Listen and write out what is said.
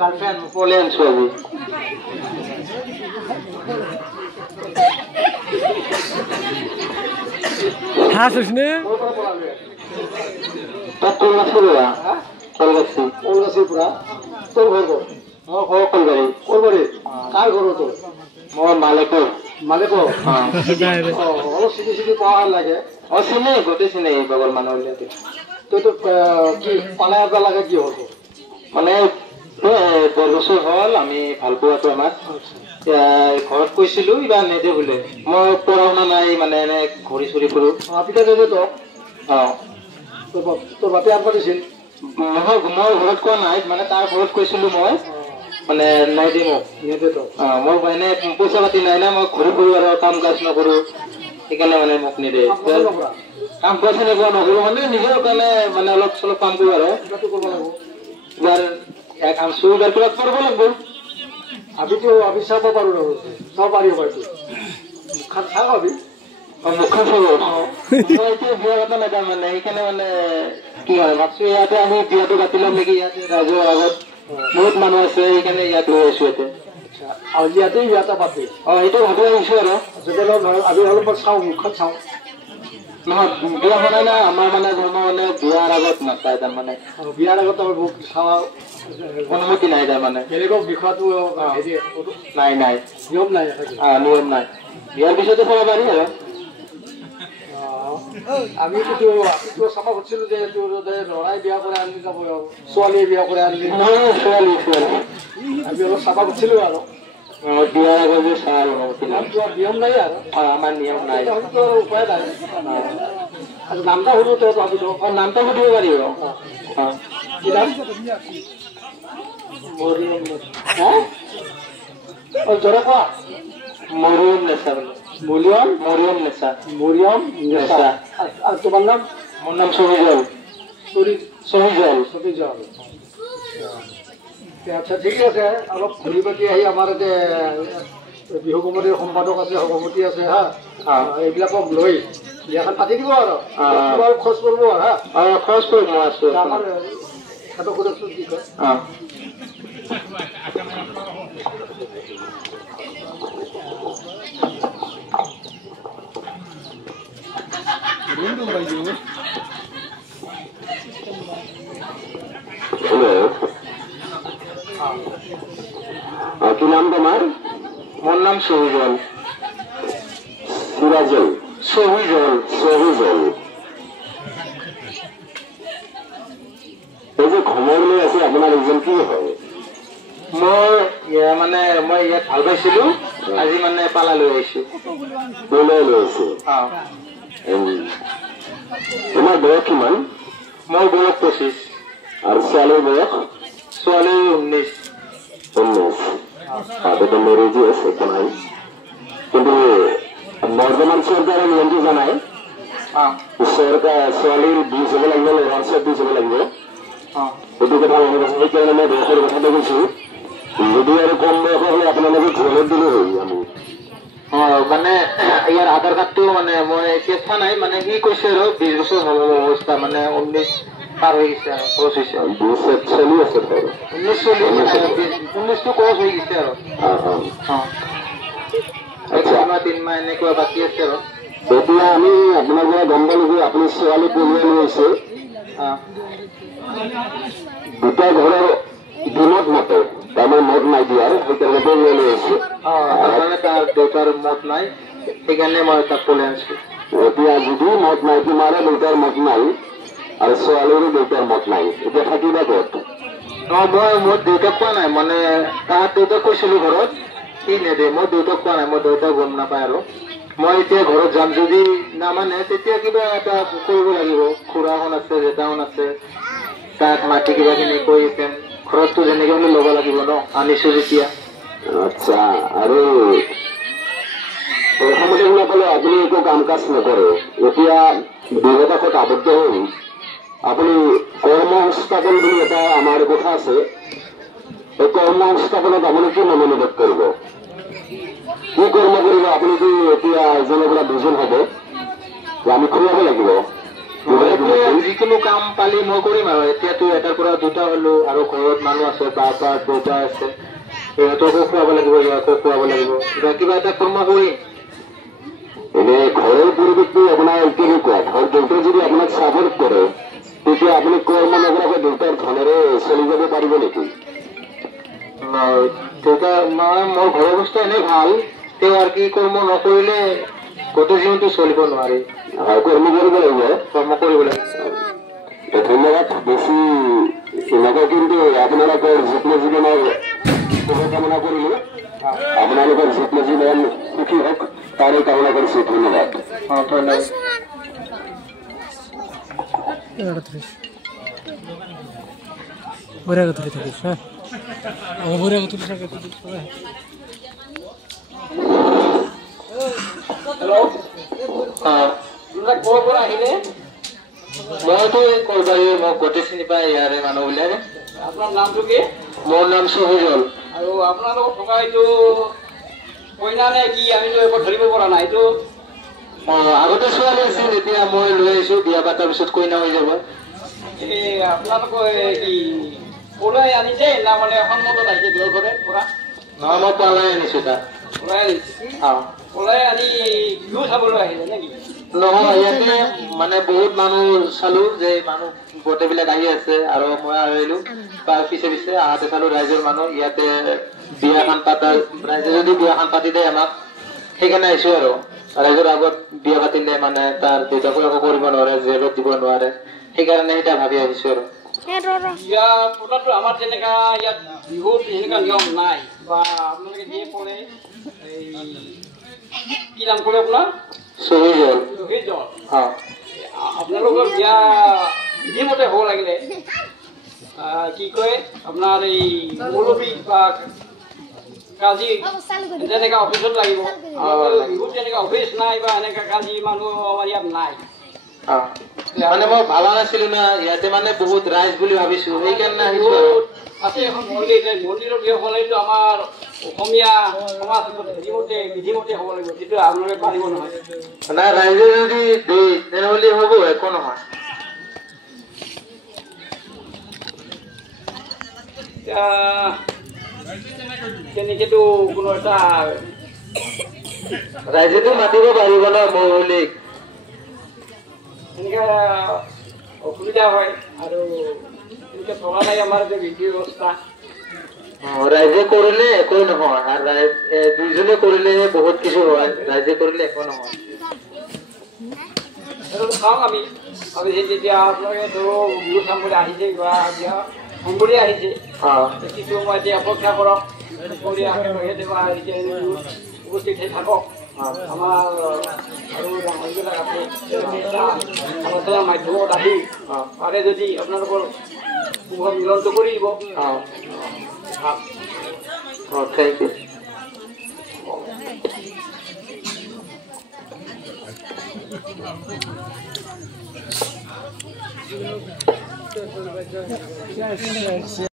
Girlfriend বলে আনছো আমি হ্যাঁ শুনে পুরা তোর ঘর কলবাড়ি কলবাড়ি কার ঘর তোর মোর মালিকর মালিকর অলপ চিনি চিনি পাওয়া লাগে চিনি গোটেই চিনি বাগৰ মানুহ তই তো কি পালাই আবা লাগে কি হব মানে 10 বছৰ হল আমি ভাল পোৱাটো আমাক ঘৰত কৈছিলো ইবা নেদে বোলে মই পঢ়া শুনা নাই মানে এনে ঘূৰি চুৰি ফুৰো পিতা নেদে তো তোৰ বাপে আনবা দিছিল নহয় মই ঘৰত কোৱা নাই মানে তাৰ ঘৰত কৈছিলো মই মানে নাই দে মোক নেদে তো মই মানে পইচা পাতি নাই না মই ঘূৰি ফুৰো আৰু কাম কাজ নকৰো সেইকাৰণে মানে মোক নেদে কাম পইচা নকৰা নকৰো মানে নিজৰ কাৰণে মানে অলপ চলপ কাম কৰো আৰু এবাৰ কাম চুৰ কিবা কৰিব লাগিব আমিতো আমি চাব পাৰো ন চাব পাৰিব হয়তো মুখখন চাওঁ আমি মুখখন চাব মই এতিয়া বিয়া কথা নাযাম মানে সেইকাৰণে মানে কি হয় ভাবছো ইয়াতে আমি বিয়াটো কাটি ল'ম নেকি ইয়াতে ৰাইজৰ আগত বহুত মানুহ আছে সেইকাৰণে ইয়াত লৈ আছো ইয়াতে ইয়াতে পাতি সেইটো ভাবি আহিছো আৰু আমি অলপ চাওঁ মুখখন চাওঁ নহয় বিয়া বনাই না আমাৰ মানে ধৰ্ম মানে বিয়াৰ আগত নাচায় তাৰমানে বিয়াৰ আগত আমাৰ মোক চাৱা অনুমতি নাই তাৰমানে বেলেগক বিষয়টো নাই নাই নিয়ম নাই নিয়ম নাই বিয়াৰ পিছতে চাব পাৰি আৰু আমি কিন্তু চাব খুজিছিলো যে ল'ৰাই বিয়া কৰি আনিলি যাব ছোৱালীয়ে বিয়া কৰি আনিলি ছোৱালী আমি অলপ চাব খুজিছিলো আৰু বিয়াৰ আগত যে চাই নিয়ম নাই আৰু আমাৰ নিয়ম নাই উপায় নাই নামটা সুধো তেওঁ ভাবিলো নামটা সুধিব পাৰিব কি নাম জোৰে কোৱা মৰিয়ম নেচা বোলে মৰিয়ম নেচা মৰিয়ম নেচা আৰু তোমাৰ নাম মোৰ নাম সহিজল সহিজল আচ্ছা ঠিকে আছে অলপ ঘূৰি পাকি আহি আমাৰ এতিয়া বিহু কমিটিৰ সম্পাদক আছে সভাপতি আছে হা এইবিলাকক লৈ বিয়াখন পাতি দিব আৰু খৰচ কৰিব আৰু খৰচ কৰিব আছো আমাৰ সেইটো সুধকচোন কি কয় কি নাম তোমাৰ মোৰ নাম সহিজল সুৰাজল সহিজল এই যে খবৰ লৈ আছে আপোনাৰ ৰিজন কি হয় মই মানে মই ইয়াত ভাল পাইছিলো আজি মানে পালা লৈ আহিছো লৈ আহিছো তোমাৰ বয়স কিমান মোৰ বয়স 25 আৰু ছোৱালীৰ বয়স 19 এটা মেৰেজি আছে একো নাই কিন্তু বৰ্তমান চৰকাৰে নিয়মটো জানাই ছোৱালীৰ 20 হ'ব লাগিব ল'ৰাৰ 24 হ'ব লাগিব এইটো কথা মনত আছে সেইকাৰণে মই বয়সৰ কথাটো কৈছো যদি আৰু কম বয়স হ'লে আপোনালোকে ঘৰত দিলে হয় আমি মানে ইয়াৰ আধাৰ কাৰ্ডটো মানে মই কেঁচা নাই মানে সি কৈছে আৰু 20 বছৰ হ'ব অৱস্থা মানে 19 পাৰ হৈ গৈছে ক্ৰছ হৈছে চলি আছে 19টো ক্ৰছ হৈ গৈছে আৰু তিন মাহ এনেকুৱা বাকী আছে আৰু এতিয়া আমি আপোনাৰ পৰা গম পালো যে আপুনি ছোৱালী পঢ়ুৱাই লৈ আহিছে দুটা ঘৰৰ দিনত মতে তাৰমানে মত নাই দিয়াৰ সেইকাৰণে পঢ়ুৱাই লৈ আহিছে তাৰ দেউতাৰ মত নাই সেইকাৰণে মই তাক পলাই আনিছো এতিয়া যদি মত নাই তোমাৰে দেউতাৰ মত নাই আৰু ছোৱালীৰো দেউতাৰ মত নাই এতিয়া থাকিবা ক'ত মই মোৰ দেউতাক কোৱা নাই মানে তাহাঁত দেউতাক কৈছিলো ঘৰত কি নেদে মই দেউতাক কোৱা নাই মই দেউতাক গম নাপায় আৰু মই এতিয়া ঘৰত যাম যদি নামানে তেতিয়া কিবা এটা কৰিব লাগিব খুৰাখন আছে জেঠাখন আছে তাক মাতি কিবাখিনি কৈ ঘৰততো যেনেকে হ'লে ল'ব লাগিব ন আনিছো যেতিয়া আচ্ছা আৰু সাংবাদিকসকলে আপুনি একো কাম কাজ নকৰে, এতিয়া বিগতত আবদ্ধ হৈ আপুনি কৰ্মসংস্থাপন বুলি এটা আমাৰ কথা আছে, এই কৰ্মসংস্থাপনত আপুনি কি মনোনিৱেশ কৰিব, কি কৰ্ম কৰিব? আপুনিতো এতিয়া এজনৰ পৰা দুজন হ'ব, আমি খুৱাব লাগিব। যিকোনো কাম পালি মই কৰিম আৰু এতিয়াতো এটাৰ পৰা দুটা হলো আৰু ঘৰত মানুহ আছে, বাপা দেউতা আছে, সিহঁতকো খুৱাব লাগিব, সিহঁতকো খুৱাব লাগিব, কিবা এটা কৰ্ম কৰিম। এনে ঘৰৰ পৰিৱেশটো আপোনাৰ কেনেকুৱা? ঘৰ দেউতাই যদি আপোনাক ছাপৰ্ট কৰে তেতিয়া আপুনি কৰ্ম নকৰাকৈ দেউতাৰ ধনেৰে চলি যাব পাৰিব নেকি? দেউতা মানে মোৰ ঘৰৰ বস্তু এনেই ভাল, তেওঁ আৰু কি কৰ্ম নকৰিলে গোটেই জীৱনটো চলিব নোৱাৰি। কৰ্ম কৰিব লাগিব, কৰ্ম কৰিব লাগিব। ধন্যবাদ। বেছি এনেকৈ কিন্তু আপোনালোকৰ যত্ন জীৱনৰ শুভকামনা কৰিলো, আপোনালোকৰ যত্ন জীৱন সুখী হওক তাৰে কামনা কৰিছো। ধন্যবাদ। ধন্যবাদ। বহিৰাগত থাকিস, হ্যাঁ বহিৰাগত থাকে। মইতো কলবাৰী, মোক গোটেই চিনি পাই ইয়াৰে মানুহবিলাক। আপোনাৰ নামটো কি? মোৰ নাম সহিজল। আৰু আপোনালোকক থকা এইটো কইনা নে কি? আমিতো একো ধৰিব পৰা নাই এইটো। আগতে ছোৱালী আছিল, এতিয়া মই লৈ আহিছো, বিয়া পাতাৰ পিছত কইনা হৈ যাব। এই আপোনালোকৰ কি ওলাই আনিছে না মানে সন্মতত আহিছে দূৰ ঘৰে পৰা? নহয়, মই পালাই আনিছো তাক। ওলাই আনিছে, ওলাই আনি বিহু চাবলৈ আহিলে নেকি? নহয়, ইয়াতে মানে বহুত মানুহ চালো যে মানুহ গোটেইবিলাক আহি আছে আৰু মই আহিলো, তাৰ পিছে পিছে আহাতে চালো ৰাইজৰ মানুহ ইয়াতে বিয়াখন পাতা, ৰাইজে যদি বিয়াখন পাতি দিয়ে আমাক, সেইকাৰণে আহিছো আৰু ৰাইজৰ আগত বিয়া পাতিলে মানে তাৰ দেউতাকো একো কৰিব নোৱাৰে, জেলত দিব নোৱাৰে, সেইকাৰণে সেইটা ভাবি আহিছো আৰু। বিয়া পতাটো আমাৰ তেনেকা ইয়াত বিহুত এনেকুৱা নিয়ম নাই, বা আপোনালোকে যিয়ে কৰে এই কি নাম কৰে আপোনাৰ? সহিজল। সহিজল। হয়, আপোনালোকৰ বিয়া বিধিমতে হ'ব লাগিলে কি কয় আপোনাৰ এই মৌলবী বা কাজী যেনেকা অফিচত লাগিব, বিহুত তেনেকা অফিচ নাই বা এনেকা কাজী মানুহ আমাৰ ইয়াত নাই। মানে মই ভাবা নাছিলো না, ইয়াতে মানে বহুত ৰাইজ বুলি ভাবিছো, সেইকাৰণে আহিছো আৰু। আছে এখন মন্দিৰ, মন্দিৰৰ বিয়া হ'লেতো আমাৰ অসমীয়া সমাজ বিধিমতে হ'ব লাগিব, তেতিয়া আপোনালোকে পাৰিব নহয়। নাই, ৰাইজে যদি দিয়ে তেনেহ'লে হ'ব, একো নহয়। তেনেকেতো কোনো এটা ৰাইজেতো মাতিব পাৰিব ন মৌলিক, এনেকে অসুবিধা হয় আৰু এনেকে চলা নাই আমাৰ যে বিধি ব্যৱস্থা। ৰাইজে কৰিলে একো নহয়, আৰু দুইজনে কৰিলেহে বহুত কিছু হয়, ৰাইজে কৰিলে একো নহয়। চাওঁ আমি যেতিয়া আপোনালোকে ধৰক বিহু চাম বুলি আহিছে বা বিয়া হ'ম বুলি আহিছে, কিছু সময় এতিয়া অপেক্ষা কৰক, উপস্থিত হৈ থাকক। আমাৰ আৰু ডাঙৰবিলাক আছে আলোচনাৰ মাধ্যমত আহি পাৰে যদি আপোনালোকৰ শুভ মিলনটো কৰি দিব। Thank U.